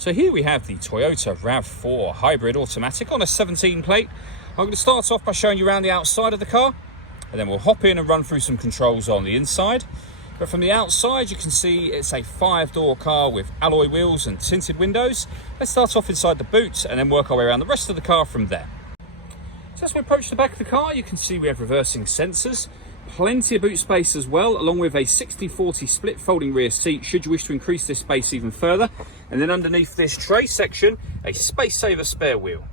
So here we have the Toyota RAV4 hybrid automatic on a 17 plate. I'm going to start off by showing you around the outside of the car, and then we'll hop in and run through some controls on the inside. But from the outside, you can see it's a 5-door car with alloy wheels and tinted windows. Let's start off inside the boot and then work our way around the rest of the car from there. So as we approach the back of the car, you can see we have reversing sensors, plenty of boot space as well, along with a 60/40 split folding rear seat should you wish to increase this space even further. And then underneath this tray section, a space saver spare wheel.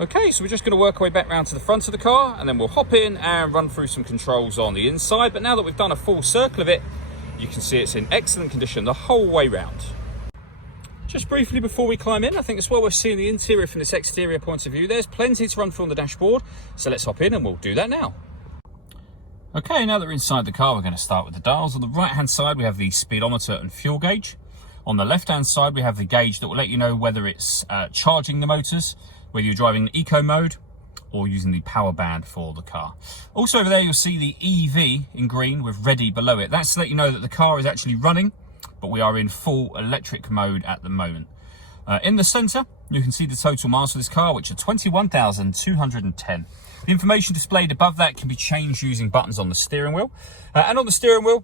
Okay, so we're just going to work our way back round to the front of the car, and then we'll hop in and run through some controls on the inside. But now that we've done a full circle of it, you can see it's in excellent condition the whole way round. Just briefly before we climb in, I think it's well worth seeing the interior from this exterior point of view. There's plenty to run through on the dashboard, so let's hop in and we'll do that now. Okay, now that we're inside the car, we're going to start with the dials. On the right hand side, we have the speedometer and fuel gauge. On the left hand side, we have the gauge that will let you know whether it's charging the motors, whether you're driving eco mode or using the power band for the car. Also over there, you'll see the EV in green with ready below it. That's to let you know that the car is actually running, but we are in full electric mode at the moment. In the center, you can see the total miles for this car, which are 21,210. The information displayed above that can be changed using buttons on the steering wheel. And on the steering wheel,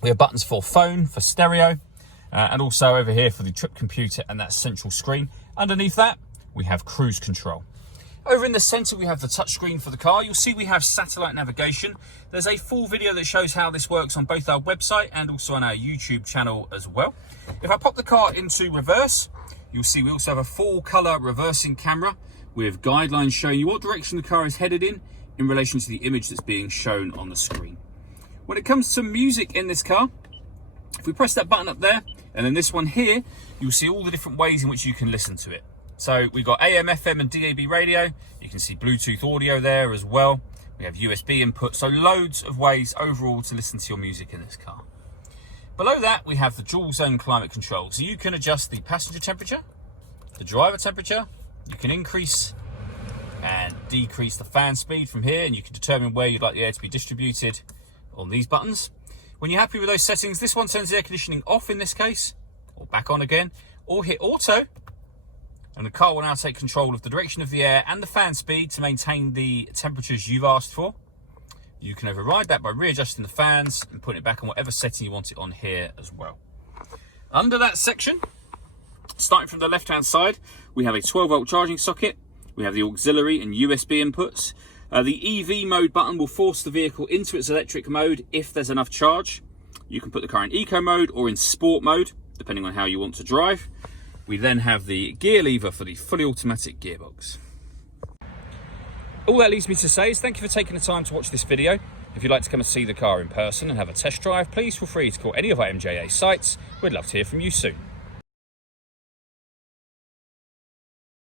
we have buttons for phone, for stereo, and also over here for the trip computer and that central screen. Underneath that, we have cruise control. Over in the center, we have the touchscreen for the car. You'll see we have satellite navigation. There's a full video that shows how this works on both our website and also on our YouTube channel as well. If I pop the car into reverse, you'll see we also have a full color reversing camera with guidelines showing you what direction the car is headed in relation to the image that's being shown on the screen. When it comes to music in this car, if we press that button up there, and then this one here, you'll see all the different ways in which you can listen to it. So we've got AM, FM and DAB radio. You can see Bluetooth audio there as well. We have USB input, so loads of ways overall to listen to your music in this car. Below that, we have the dual zone climate control. So you can adjust the passenger temperature, the driver temperature. You can increase and decrease the fan speed from here, and you can determine where you'd like the air to be distributed on these buttons. When you're happy with those settings, this one turns the air conditioning off in this case, or back on again, or hit auto, and the car will now take control of the direction of the air and the fan speed to maintain the temperatures you've asked for. You can override that by readjusting the fans and putting it back on whatever setting you want it on here as well. Under that section, starting from the left hand side, we have a 12-volt charging socket. We have the auxiliary and USB inputs. The EV mode button will force the vehicle into its electric mode if there's enough charge. You can put the car in eco mode or in sport mode, depending on how you want to drive. We then have the gear lever for the fully automatic gearbox. All that leaves me to say is thank you for taking the time to watch this video. If you'd like to come and see the car in person and have a test drive, please feel free to call any of our MJA sites. We'd love to hear from you soon.